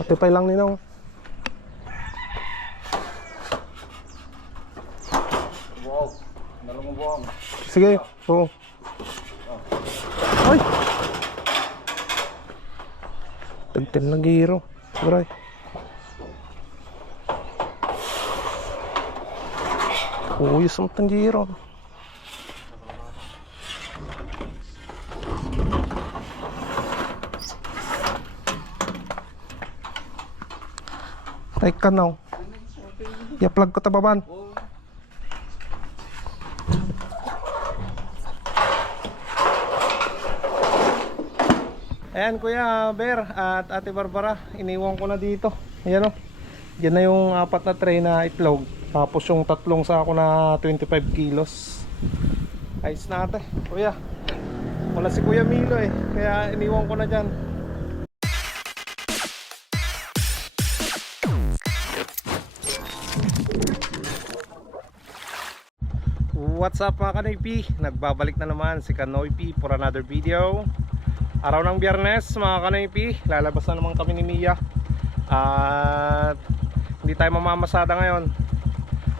Patipay lang ninong. Wow, nalang mo buwang. Sige, oo. Ay! Tagtin na giro. Bray. Uyos ang tanjiro. Tay ka now. I-plug ko tababan. Ayan Kuya Ber at Ate Barbara, iniwan ko na dito. Ayan o. Diyan na yung 4 na tray na itlog. Tapos yung 3 sako na 25 kilos. Ayos na ate. Kuya, wala si Kuya Milo eh. Kaya iniwan ko na dyan. What's up mga Kanoy-P? Nagbabalik na naman si Kanoy-P for another video. Araw ng Biyernes mga Kanoy-P, lalabas na naman kami ni Mia. At hindi tayo mamamasada ngayon.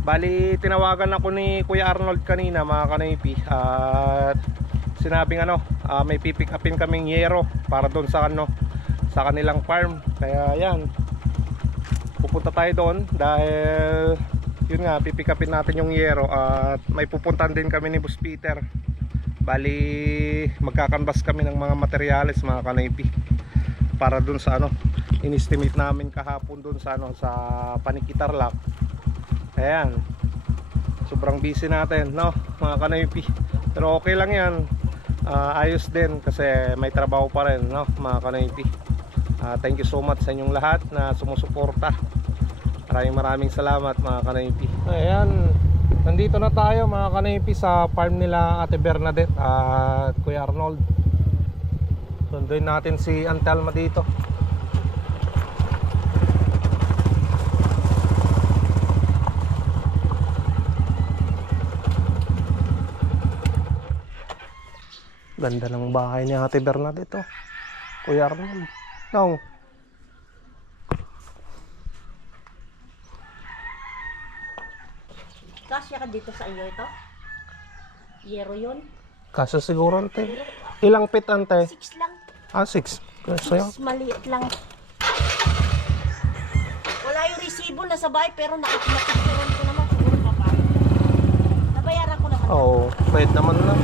Bali tinawagan ako ni Kuya Arnold kanina mga Kanoy-P. At sinabing may pipick upin kaming yero para doon sa sa kanilang farm. Kaya yan, pupunta tayo doon dahil yun nga, pipick upin natin yung yero. At may pupuntan din kami ni Boss Peter. Bali magkakanbas kami ng mga materyales mga Kanoy-P para dun sa in-estimate namin kahapon dun sa sa Panikitarlac. Ayan, sobrang busy natin mga Kanoy-P, pero okay lang yan. Ayos din kasi may trabaho pa rin mga Kanoy-P. Thank you so much sa inyong lahat na sumusuporta. Maraming salamat mga Kanoy-P. Ayan, nandito na tayo mga Kanoy-P sa farm nila Ate Bernadette at Kuya Arnold. Sunduin natin si Antelma dito. Ganda ng bahay ni Ate Bernadette Kuya Arnold. No. Kasya ka dito sa iyo ito? Yero yun? Kaso siguro ante. Ilang pit ante? 6 lang. 6. Kaso 6 maliit lang. Wala yung resibo na sabay pero nakapagpapituran ko naman siguro papayag. Nabayaran ko naman. Oo, pwede naman na.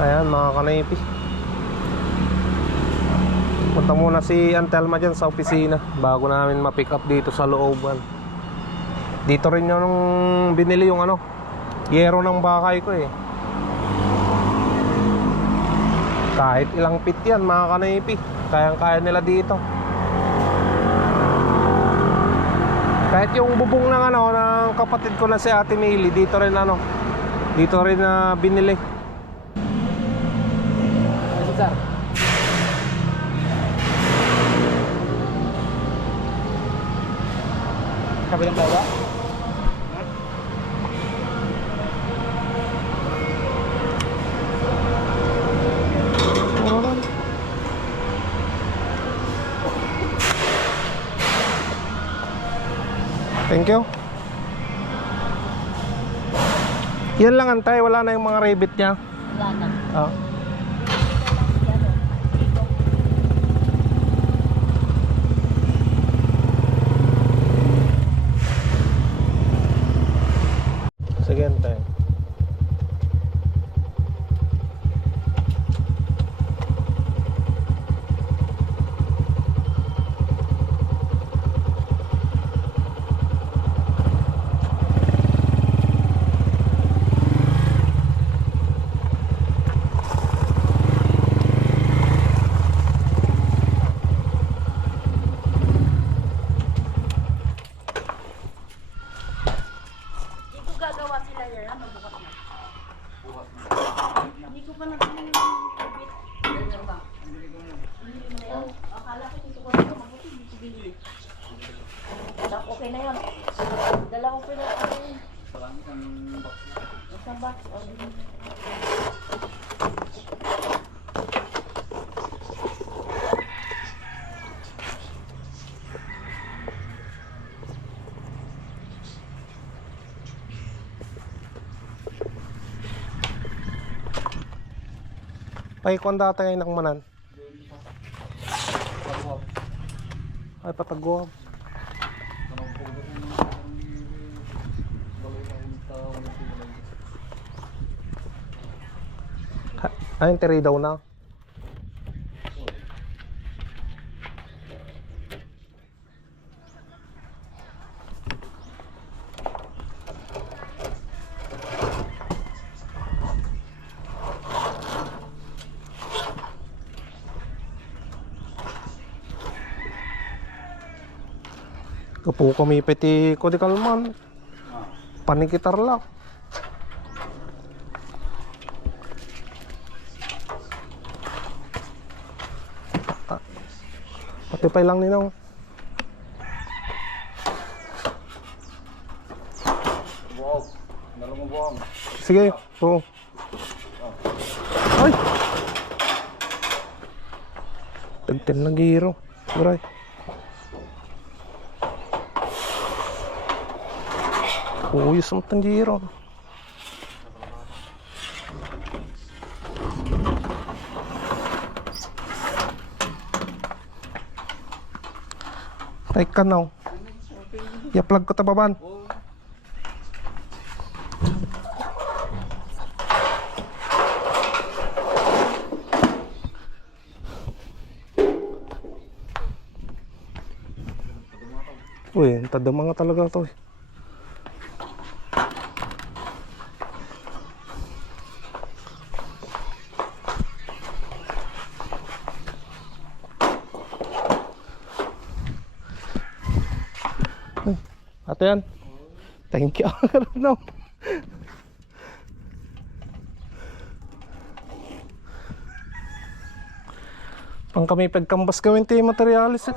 Ayan mga Kanoy-P, punta muna si Antelma dyan sa opisina bago namin ma-pick up dito sa looban. Dito rin yung binili yung yero ng bakay ko eh. Kahit ilang pit yan mga Kanoy-P, kayang-kaya nila dito. Kahit yung bubong ng ng kapatid ko na si Ate Mili, dito rin binili. Sir. Kabilang bawa? Thank you. Yan lang antay, wala na yung mga rivet niya. Wala na. Sige antay. Ay, kung dati ay nakmanan. Ay, patagwab. Ay, tiri daw na. Kapo kami peti ko di kalman. Panikitar lang. Pati pa lang ninong. Wow, nalong buwang. Sige, oo. Ay! Tagtin na giro. Buray. Uyos ang tanggiro. Tay ka now. I-plug ko tababan. Uy, tadama nga talaga to eh. Ate yan. Thank you. No. Pang kami pagkambas gawin ti materialis eh.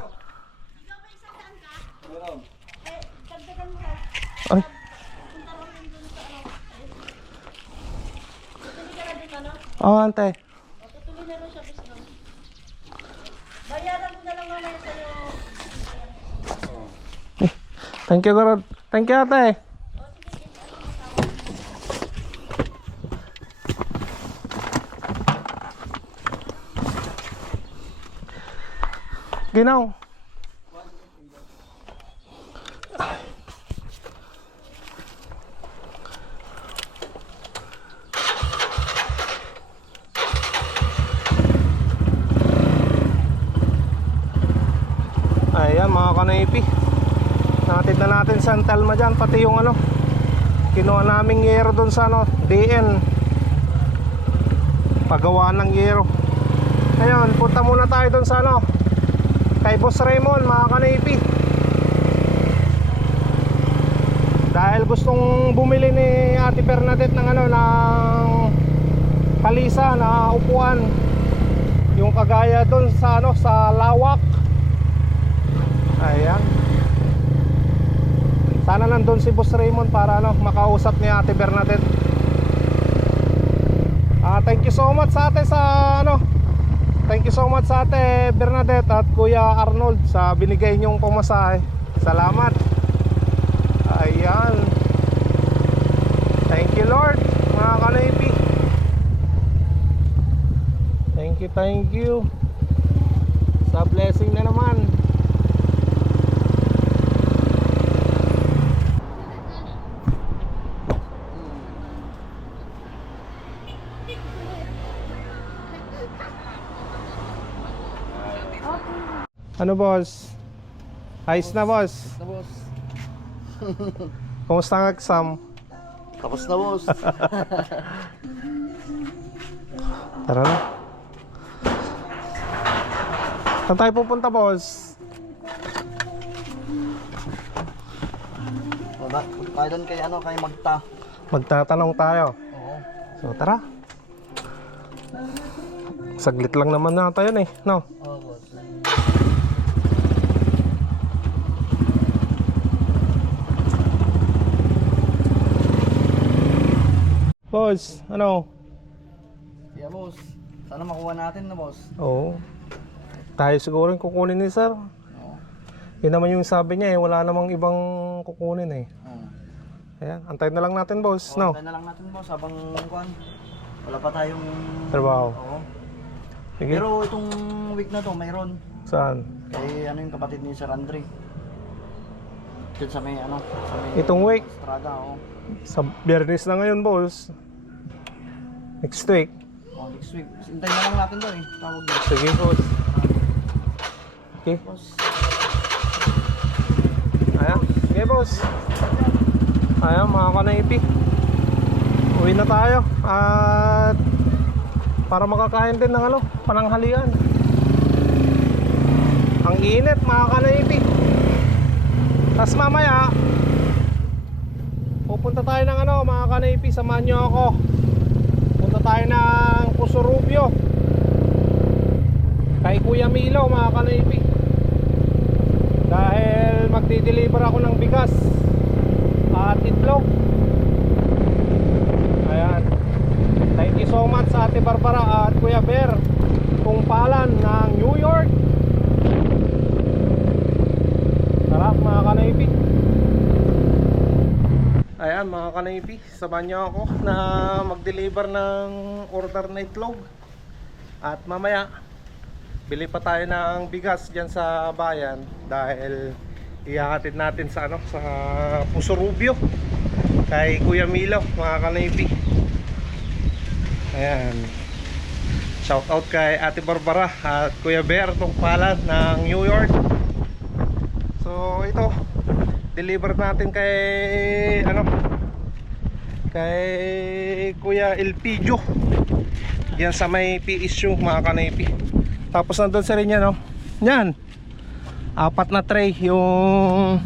Ay. Oh, ante. Tutuloy na rin siya gusto. Bayaran ko na lang mamaya sa'yo. Thank you, Garod. Thank you, ate. Ginaw. Ayan mga kanaypi, natid na natin sa Antalma dyan, pati yung ano kinuha naming yero doon sa ano DN, pagawaan ng yero. Ngayon punta muna tayo doon sa ano kay Boss Raymond mga kanaypi, dahil gustong bumili ni Ate Bernadette ng ano ng palisa na upuan, yung kagaya doon sa ano sa Lawak. Ayan. Sana nandun si Boss Raymond para ano makausap ni Ate Bernadette. Thank you so much sa ate sa ano. Thank you so much sa Ate Bernadette at Kuya Arnold sa binigay niyong pamasahe. Salamat. Ayan. Thank you Lord, mga kanaypi. Thank you. Sa blessing na naman. Ano boss? Ayos na boss. Na boss. Kumusta ang exam? Tapos na boss. Tara na. Saan tayo pupunta boss? Wala, tayo doon kay ano, kay Magta. Magtatanong tayo. Oo. So tara. Saglit lang naman nata yun eh, no? Oo boss. Boss, ano? Yeah boss. Sana makuha natin na boss. Oo. Tayo siguro yung kukunin ni sir. Oo. Yun naman yung sabi niya eh, wala namang ibang kukunin eh. Oo. Ayan, antayin na lang natin boss, no? Tayo na lang natin boss habang kuan. Wala pa tayong Trabaho. Oo. Sige. Pero itong week na to, mayroon. Saan? Kay ano yung kapatid ni Sir Andre. Diyan sa may ano, sa may Itong week? Estrada, oh. Sa Biyernes na ngayon, boss. Next week. Oh, next week. Hintayin na lang natin doon eh. Tawag doon. Sige, boss. Okay. Boss. Ayan. Sige, boss. Ayan, mga kanaypi. Uwi na tayo. At para makakain din ng ano, pananghalian. Ang init, mga kanaypi. Tapos mamaya pupunta tayo ng ano, mga kanaypi. Samahan nyo ako. Punta tayo ng Pusurubio kay Kuya Milo, mga kanaypi. Dahil magdi-deliver ako ng bigas at itlog. Ayan. Thank you so much sa Ate Barbara at Kuya Bear kung palan ng New York. Sarap, mga kanaypi. Ayan, mga kanaypi, samahan niyo ako na mag-deliver ng order na itlog. At mamaya bili pa tayo ng bigas dyan sa bayan dahil ihahatid natin sa ano, sa Pusurubio kay Kuya Milo, mga kanaypi. Ayan. Shout out kay Ate Barbara at Kuya Bear tong palan ng New York. So ito, deliver natin kay ano, kay Kuya Elpidio yan sa may PSU, mga kanaypi. Tapos nandun sa rin yan, no? Yan, 4 na tray yung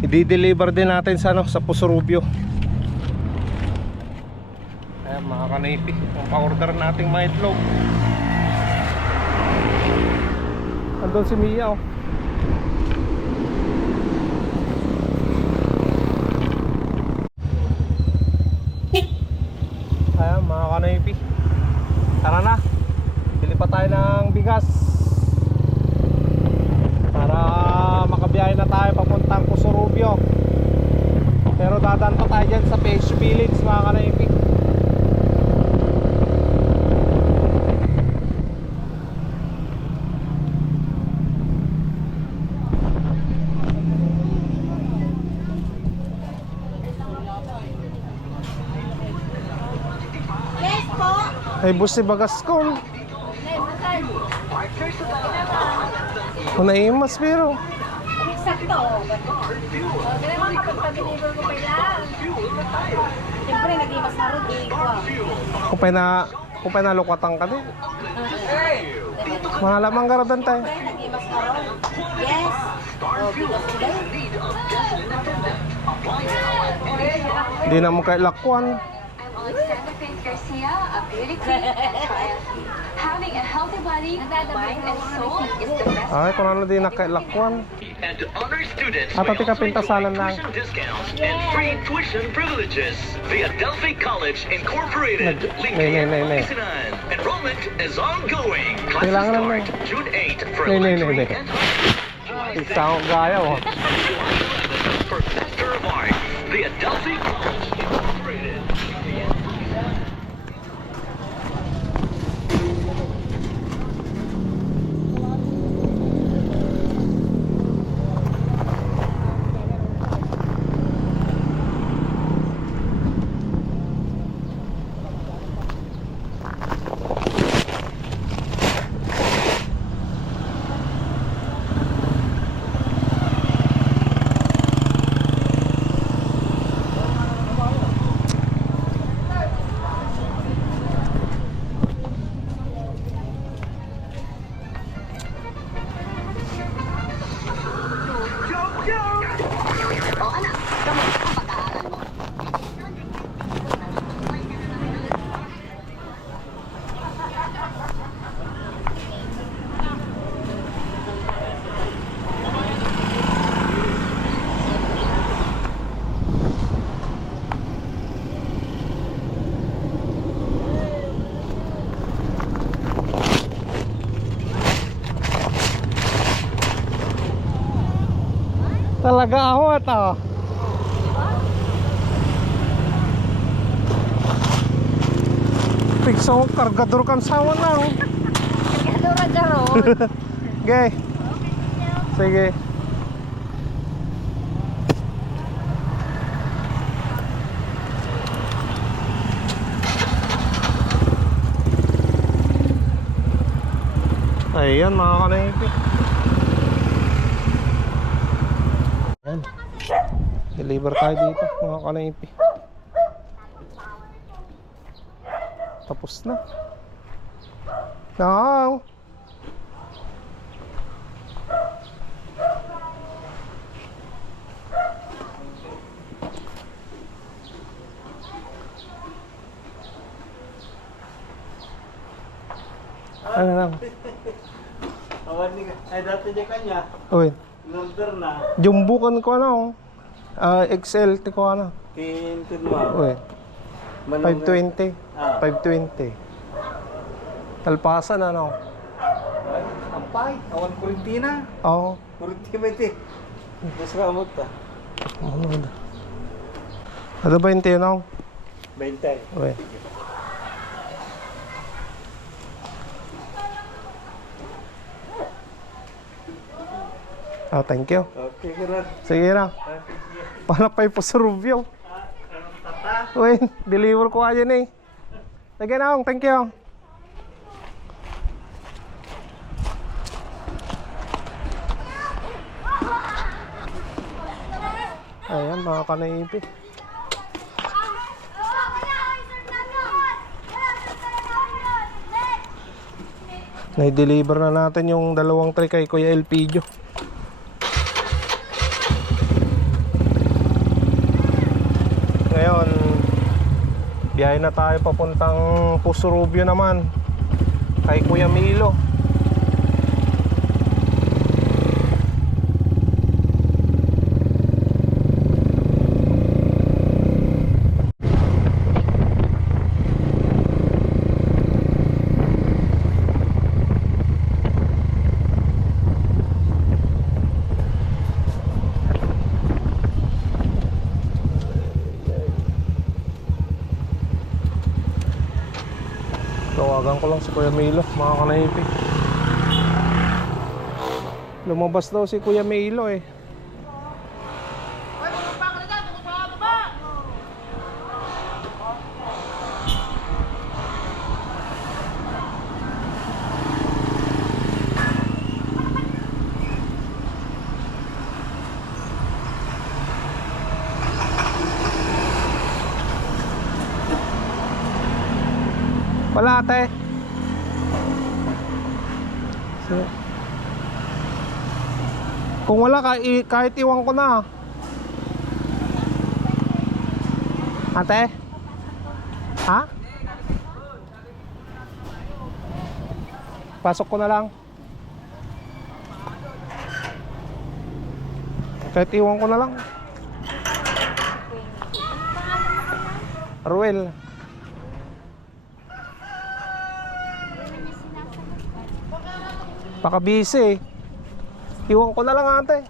i-deliver din natin sa ano, sa Pusurubio. Ayan, mga kanaypi, yung pa-order nating mga itlog. Nandun si Mia, oh. Ayan, mga kanaypi, tara na, bili pa tayo ng bigas para makabiyahe na tayo papuntang Pusurubio. Pero dadaan pa tayo dyan sa PSU Village, mga kanaypi. Yes po. Ay, bus si Bagaskol. Kung naimas, pero Sakto. Ganun mga kapag pag-deliver ko pa lang. Siyempre, nag-imas na rin. kung pa nalukwatang ka din. Mahalamang garadan tayo. Siyempre, nag-imas na rin. Yes. Oh, bigas sila yun. Hindi na mo kay lakwan. Alexander Payne Garcia, a beauty queen and triumph. Having a healthy body, mind, and soul is the best. Ay, kung ano din na kay lakwan. And to honor students, At we ati ka also pintasalan enjoy lang. tuition discounts and free tuition privileges. The Adelphi College Incorporated, Lincoln, Pangasinan. Enrollment is ongoing. Classes Kailangan start naman. June 8 for Nay, nay, elementary nay, nay. and July 6 Isang gaya, oh. for Master of Arts. The Adelphi College Incorporated. Talaga awat, ah. Pigsong kargador kan sawan lang. Dora Garon. Okay. Sige. Ayan mga kanaypi. Ayan. Deliver tayo dito mga kanaypi. Tapos na. Now. Ano lang? Awan ni ay dati di kanya. Uy, Number na. jumbo kan ko ano? XL ti ko ano? Kintin mo. Uy, 520. Ah. 520. Talpasan ano? Ampay. Awan kurintina. Oo. Kurinti ba iti? Mas ramot ta. Ano ba? Ano ba yung tinaw? 20. Uy. Oh, thank you. Okay, karat. Sige na. Palapay po sa Rubio. Uy, deliver ko aja nih. Sige na, thank you. Ayan, mga kanaipi. Na-deliver na natin yung dalawang tray kay Kuya Elpidio. Ngayon, biyahe na tayo papuntang Pusurubio naman kay Kuya Milo. Tawagan ko lang si Kuya Milo, mga kanaipi. Lumabas daw si Kuya Milo eh. Wala ate. Kung wala kahit iwan ko na. Ate? Ha? Pasok ko na lang. Kahit iwan ko na lang. Ruel. Baka busy eh. Iwan ko na lang ate.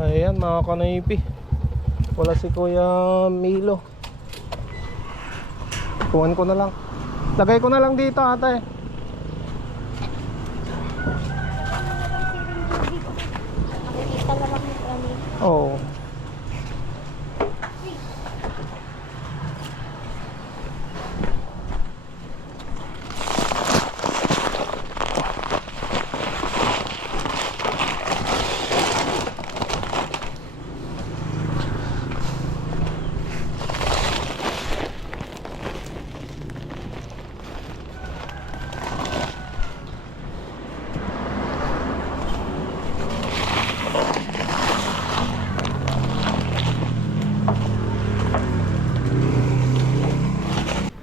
Ayan mga kanaipi. Wala si Kuya Milo. Kuhan ko na lang. Lagay ko na lang dito ate. Oh.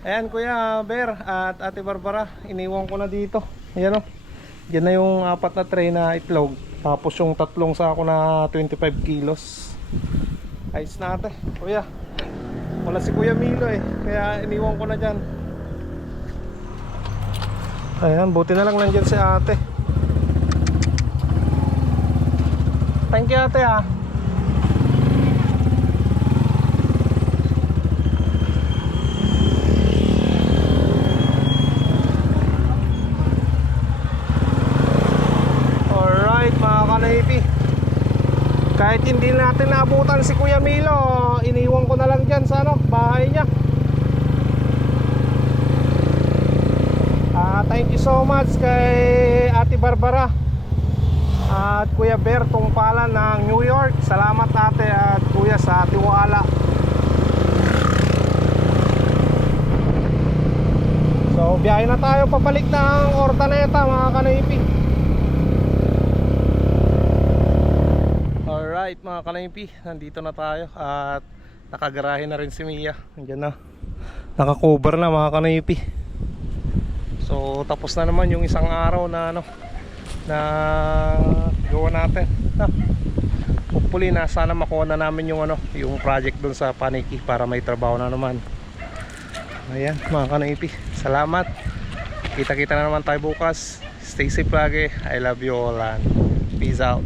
Ayan Kuya Bear at Ate Barbara, iniwan ko na dito. Ayan o. Diyan na yung 4 na tray na itlog. Tapos yung 3 sako na 25 kilos. Ayos na ate. Kuya, wala si Kuya Milo eh. Kaya iniwan ko na dyan. Ayan, buti na lang nandyan si ate. Thank you ate ah. Alright mga kanaypi, kahit hindi natin naabutan si Kuya Milo, iniwan ko na lang dyan sa bahay niya. Thank you so much kay Ate Barbara at Kuya Bertong Pala ng New York. Salamat ate at kuya sa tiwala. So biyahe na tayo papalik ng Ordaneta mga kanaypi. Alright mga kanaypi, nandito na tayo at nakagarahe na rin si Mia. Nandiyan na, nakakover na mga kanaypi. So tapos na naman yung isang araw na na gawa natin. Hopefully na sana makuha na namin yung yung project dun sa Paniki para may trabaho na naman. Ayan mga kanaypi, salamat. Kita-kita na naman tayo bukas. Stay safe lagi. I love you all and peace out.